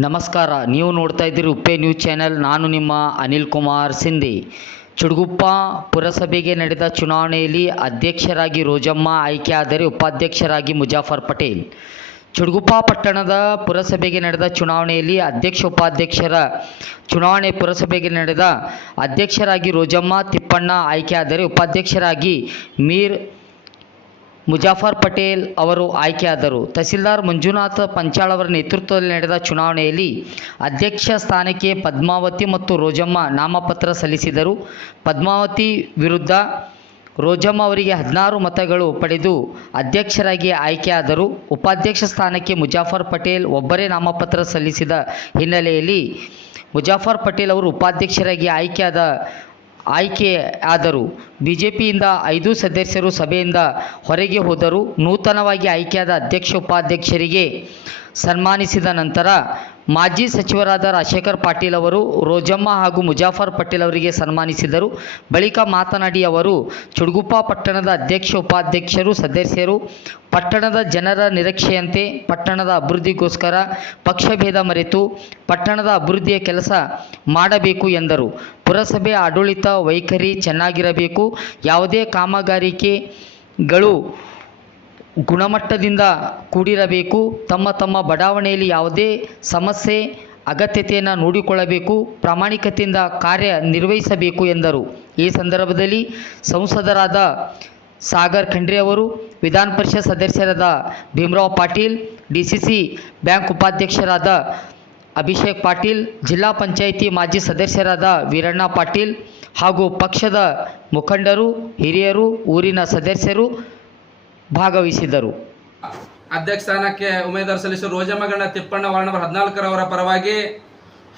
ನಮಸ್ಕಾರ. ನೀವು ನೋಡ್ತಾ ಇದ್ದೀರಿ ಉಪ್ಪೆ ನ್ಯೂಸ್ ಚಾನೆಲ್. ನಾನು ನಿಮ್ಮ ಅನಿಲ್ ಕುಮಾರ್ ಸಿಂಧಿ. ಚುಡುಗುಪ್ಪ ಪುರಸಭೆಗೆ ನಡೆದ ಚುನಾವಣೆಯಲ್ಲಿ ಅಧ್ಯಕ್ಷರಾಗಿ ರೋಜಮ್ಮ, ಆಯ್ಕೆಯಾದರೆ ಉಪಾಧ್ಯಕ್ಷರಾಗಿ ಮುಜಾಫರ್ ಪಟೇಲ್. ಚುಡುಗುಪ್ಪ ಪಟ್ಟಣದ ಪುರಸಭೆಗೆ ನಡೆದ ಚುನಾವಣೆಯಲ್ಲಿ ಅಧ್ಯಕ್ಷ, ಉಪಾಧ್ಯಕ್ಷರ ಚುನಾವಣೆ ಪುರಸಭೆಗೆ ನಡೆದ ಅಧ್ಯಕ್ಷರಾಗಿ ರೋಜಮ್ಮ, ತಿಪ್ಪಣ್ಣ, ಆಯ್ಕೆಯಾದರೆ ಉಪಾಧ್ಯಕ್ಷರಾಗಿ ಮೀರ್ ಮುಜಾಫರ್ ಪಟೇಲ್ ಅವರು ಆಯ್ಕೆಯಾದರು. ತಹಸೀಲ್ದಾರ್ ಮಂಜುನಾಥ ಪಂಚಾಳ್ ಅವರ ನೇತೃತ್ವದಲ್ಲಿ ನಡೆದ ಚುನಾವಣೆಯಲ್ಲಿ ಅಧ್ಯಕ್ಷ ಸ್ಥಾನಕ್ಕೆ ಪದ್ಮಾವತಿ ಮತ್ತು ರೋಜಮ್ಮ ನಾಮಪತ್ರ ಸಲ್ಲಿಸಿದರು. ಪದ್ಮಾವತಿ ವಿರುದ್ಧ ರೋಜಮ್ಮ ಅವರಿಗೆ ಹದಿನಾರು ಮತಗಳು ಪಡೆದು ಅಧ್ಯಕ್ಷರಾಗಿ ಆಯ್ಕೆಯಾದರು. ಉಪಾಧ್ಯಕ್ಷ ಸ್ಥಾನಕ್ಕೆ ಮುಜಾಫರ್ ಪಟೇಲ್ ಒಬ್ಬರೇ ನಾಮಪತ್ರ ಸಲ್ಲಿಸಿದ ಹಿನ್ನೆಲೆಯಲ್ಲಿ ಮುಜಾಫರ್ ಪಟೇಲ್ ಅವರು ಉಪಾಧ್ಯಕ್ಷರಾಗಿ ಆಯ್ಕೆಯಾದ ಆಯ್ಕೆ ಆದರು. ಬಿಜೆಪಿಯಿಂದ ಐದು ಸದಸ್ಯರು ಸಭೆಯಿಂದ ಹೊರಗೆ ಹೋದರು. ನೂತನವಾಗಿ ಆಯ್ಕೆಯಾದ ಅಧ್ಯಕ್ಷ ಉಪಾಧ್ಯಕ್ಷರಿಗೆ ಸನ್ಮಾನಿಸಿದ ನಂತರ ಮಾಜಿ ಸಚಿವರಾದ ರಾಜಶೇಖರ್ ಪಾಟೀಲ್ ಅವರು, ರೋಜಮ್ಮ ಹಾಗೂ ಮುಜಾಫರ್ ಪಟೇಲ್ ಅವರಿಗೆ ಸನ್ಮಾನಿಸಿದರು. ಬಳಿಕ ಮಾತನಾಡಿ ಅವರು, ಚುಡುಗುಪ್ಪ ಪಟ್ಟಣದ ಅಧ್ಯಕ್ಷ, ಉಪಾಧ್ಯಕ್ಷರು, ಸದಸ್ಯರು, ಪಟ್ಟಣದ ಜನರ ನಿರೀಕ್ಷೆಯಂತೆ ಪಟ್ಟಣದ ಅಭಿವೃದ್ಧಿಗೋಸ್ಕರ ಪಕ್ಷಭೇದ ಮರೆತು ಪಟ್ಟಣದ ಅಭಿವೃದ್ಧಿಯ ಕೆಲಸ ಮಾಡಬೇಕು ಎಂದರು. ಪುರಸಭೆ ಆಡಳಿತ ವೈಖರಿ ಚೆನ್ನಾಗಿರಬೇಕು. ಯಾವುದೇ ಕಾಮಗಾರಿಕೆಗಳು ಗುಣಮಟ್ಟದಿಂದ ಕೂಡಿರಬೇಕು, ತಮ್ಮ ತಮ್ಮ ಬಡಾವಣೆಯಲ್ಲಿ ಯಾವುದೇ ಸಮಸ್ಯೆ, ಅಗತ್ಯತೆಯನ್ನು ನೋಡಿಕೊಳ್ಳಬೇಕು, ಪ್ರಾಮಾಣಿಕತೆಯಿಂದ ಕಾರ್ಯ ನಿರ್ವಹಿಸಬೇಕು ಎಂದರು. ಈ ಸಂದರ್ಭದಲ್ಲಿ ಸಂಸದರಾದ ಸಾಗರ್ ಖಂಡ್ರೆ ಅವರು, ವಿಧಾನ ಪರಿಷತ್ ಸದಸ್ಯರಾದ Bhimrao Patil D C C bank ಉಪಾಧ್ಯಕ್ಷರಾದ ಅಭಿಷೇಕ್ ಪಾಟೀಲ್, ಜಿಲ್ಲಾ ಪಂಚಾಯಿತಿ ಮಾಜಿ ಸದಸ್ಯರಾದ ವೀರಣ್ಣ ಪಾಟೀಲ್ ಹಾಗೂ ಪಕ್ಷದ ಮುಖಂಡರು, ಹಿರಿಯರು, ಊರಿನ ಸದಸ್ಯರು ಭಾಗವಹಿಸಿದರು ಅಧ್ಯಕ್ಷ ಸ್ಥಾನಕ್ಕೆ ಉಮೇದುವಾರ ಸಲ್ಲಿಸಿದ ರೋಜಮ್ಮಗಣ್ಣ ತಿಪ್ಪಣ್ಣ ವಾರ್ಡ್ ನಂಬರ್ ಹದಿನಾಲ್ಕರವರ ಪರವಾಗಿ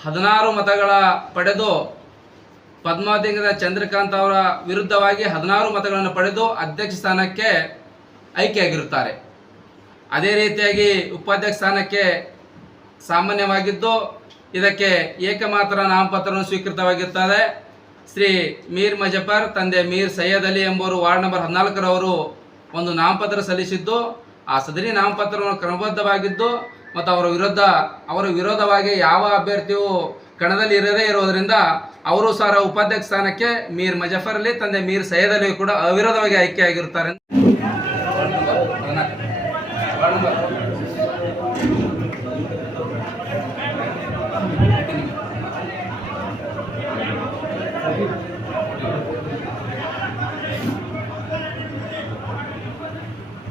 ಹದಿನಾರು ಮತಗಳ ಪಡೆದು ಪದ್ಮಾವತಿಂಗದ ಚಂದ್ರಕಾಂತ್ ಅವರ ವಿರುದ್ಧವಾಗಿ ಹದಿನಾರು ಮತಗಳನ್ನು ಪಡೆದು ಅಧ್ಯಕ್ಷ ಸ್ಥಾನಕ್ಕೆ ಆಯ್ಕೆಯಾಗಿರುತ್ತಾರೆ. ಅದೇ ರೀತಿಯಾಗಿ ಉಪಾಧ್ಯಕ್ಷ ಸ್ಥಾನಕ್ಕೆ ಸಾಮಾನ್ಯವಾಗಿದ್ದು ಇದಕ್ಕೆ ಏಕಮಾತ್ರ ನಾಮಪತ್ರವನ್ನು ಸ್ವೀಕೃತವಾಗಿರುತ್ತದೆ ಶ್ರೀ ಮೀರ್ ಮಜಫರ್, ತಂದೆ ಮೀರ್ ಸೈಯದ್ ಅಲಿ ಎಂಬುವರು ವಾರ್ಡ್ ನಂಬರ್ ಹದಿನಾಲ್ಕರವರು ಒಂದು ನಾಮಪತ್ರ ಸಲ್ಲಿಸಿದ್ದು, ಆ ಸದರಿ ನಾಮಪತ್ರವನ್ನು ಕ್ರಮಬದ್ಧವಾಗಿದ್ದು, ಮತ್ತು ಅವರ ವಿರುದ್ಧ, ಅವರ ವಿರೋಧವಾಗಿ ಯಾವ ಅಭ್ಯರ್ಥಿಯು ಕಣದಲ್ಲಿ ಇರದೇ ಇರೋದರಿಂದ ಅವರು ಸಹ ಉಪಾಧ್ಯಕ್ಷ ಸ್ಥಾನಕ್ಕೆ ಮೀರ್ ಮಜಫರ್ ಅಲಿ, ತಂದೆ ಮೀರ್ ಸೈಯದ್ ಅಲಿ ಕೂಡ ಅವಿರೋಧವಾಗಿ ಆಯ್ಕೆಯಾಗಿರುತ್ತಾರೆ Thank?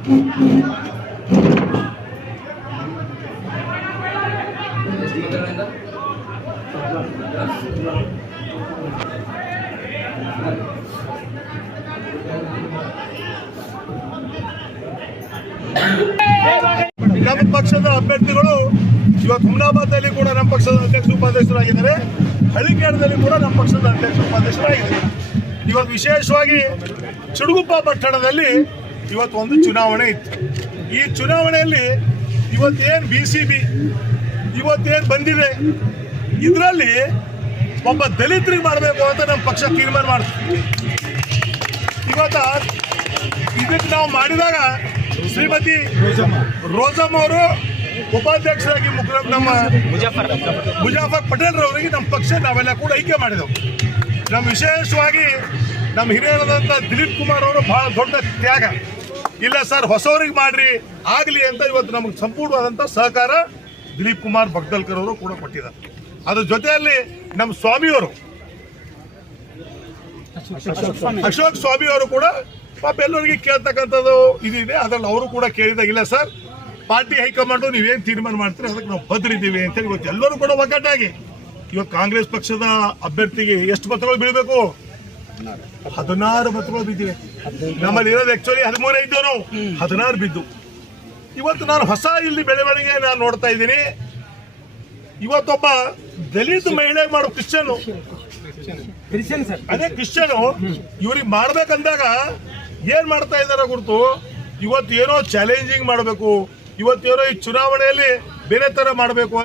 ನಮ್ಮ ಪಕ್ಷದ ಅಭ್ಯರ್ಥಿಗಳು ಇವತ್ತು ಹುಮನಾಬಾದ್ನಲ್ಲಿ ಕೂಡ ನಮ್ಮ ಪಕ್ಷದ ಅಧ್ಯಕ್ಷ ಉಪಾಧ್ಯಕ್ಷರಾಗಿದ್ದಾರೆ. ಹಳ್ಳಿಕೇರದಲ್ಲಿ ಕೂಡ ನಮ್ಮ ಪಕ್ಷದ ಅಧ್ಯಕ್ಷ ಉಪಾಧ್ಯಕ್ಷರಾಗಿದ್ದಾರೆ. ಇವತ್ತು ವಿಶೇಷವಾಗಿ ಚಿಡುಗುಪ್ಪ ಪಟ್ಟಣದಲ್ಲಿ ಇವತ್ತು ಒಂದು ಚುನಾವಣೆ ಇತ್ತು. ಈ ಚುನಾವಣೆಯಲ್ಲಿ ಇವತ್ತೇನು ಬಿ ಸಿ ಬಿ ಇವತ್ತೇನು ಬಂದಿದೆ, ಇದರಲ್ಲಿ ಒಬ್ಬ ದಲಿತರಿಗೆ ಮಾಡಬೇಕು ಅಂತ ನಮ್ಮ ಪಕ್ಷ ತೀರ್ಮಾನ ಮಾಡ್ತೀವಿ ಇವತ್ತ ಇದಕ್ಕೆ ನಾವು ಮಾಡಿದಾಗ ಶ್ರೀಮತಿ ರೋಜಮ್ಮ ಅವರು ಉಪಾಧ್ಯಕ್ಷರಾಗಿ ಮುಖ್ಯ ನಮ್ಮ ಮುಜಾಫರ್ ಪಟೇಲ್ ರವರಿಗೆ ನಮ್ಮ ಪಕ್ಷ ನಾವೆಲ್ಲ ಕೂಡ ಆಯ್ಕೆ ಮಾಡಿದೆವು. ನಮ್ಮ ವಿಶೇಷವಾಗಿ ನಮ್ಮ ಹಿರಿಯರಾದಂಥ ದಿಲೀಪ್ ಕುಮಾರ್ ಅವರು ಬಹಳ ದೊಡ್ಡ ತ್ಯಾಗ. ಇಲ್ಲ ಸರ್, ಹೊಸವರಿಗೆ ಮಾಡ್ರಿ, ಆಗಲಿ ಅಂತ ಇವತ್ತು ನಮಗೆ ಸಂಪೂರ್ಣವಾದಂಥ ಸಹಕಾರ ದಿಲೀಪ್ ಕುಮಾರ್ ಭಗ್ದಲ್ಕರ್ ಅವರು ಕೂಡ ಕೊಟ್ಟಿದ್ದಾರೆ. ಅದ್ರ ಜೊತೆಯಲ್ಲಿ ನಮ್ಮ ಸ್ವಾಮಿಯವರು, ಅಶೋಕ್ ಸ್ವಾಮಿ ಅವರು ಕೂಡ ಪಾಪ ಎಲ್ಲರಿಗೆ ಕೇಳ್ತಕ್ಕಂಥದ್ದು ಇದಿದೆ ಅದ್ರಲ್ಲಿ ಅವರು ಕೂಡ ಕೇಳಿದಾಗ, ಇಲ್ಲ ಸರ್, ಪಾರ್ಟಿ ಹೈಕಮಾಂಡ್ ನೀವೇನ್ ತೀರ್ಮಾನ ಮಾಡ್ತೀರಿ, ಅದಕ್ಕೆ ನಾವು ಬದ್ರಿದ್ದೀವಿ ಅಂತೇಳಿ ಇವತ್ತು ಎಲ್ಲರೂ ಕೂಡ ಒಗ್ಗಟ್ಟಾಗಿ. ಇವತ್ತು ಕಾಂಗ್ರೆಸ್ ಪಕ್ಷದ ಅಭ್ಯರ್ಥಿಗೆ ಎಷ್ಟು ಮತಗಳು ಬೀಳಬೇಕು? ಹದಿನಾರು ಮತಗಳು ಬಿದ್ದಿವೆ. ನಮ್ಮಲ್ಲಿ ಇರೋದು ಆಕ್ಚುಲಿ ಹದಿಮೂರೇ ಇದ್ದವು ನಾವು ಹದಿನಾರು ಬಿದ್ದು. ಇವತ್ತು ನಾನು ಹೊಸ ಇಲ್ಲಿ ಬೆಳವಣಿಗೆ ನಾನು ನೋಡ್ತಾ ಇದ್ದೀನಿ. ಇವತ್ತೊಬ್ಬ ದಲಿತ ಮಹಿಳೆ ಮಾಡೋ ಕ್ರಿಶ್ಚಿಯನ್. ಅದೇ ಕ್ರಿಶ್ಚಿಯನು. ಇವ್ರಿಗೆ ಮಾಡ್ಬೇಕಂದಾಗ ಏನ್ ಮಾಡ್ತಾ ಇದಾರ ಗುರುತು ಇವತ್ತು ಏನೋ ಚಾಲೆಂಜಿಂಗ್ ಮಾಡಬೇಕು ಇವತ್ತೇನೋ ಈ ಚುನಾವಣೆಯಲ್ಲಿ ಬೇರೆ ತರ ಮಾಡಬೇಕು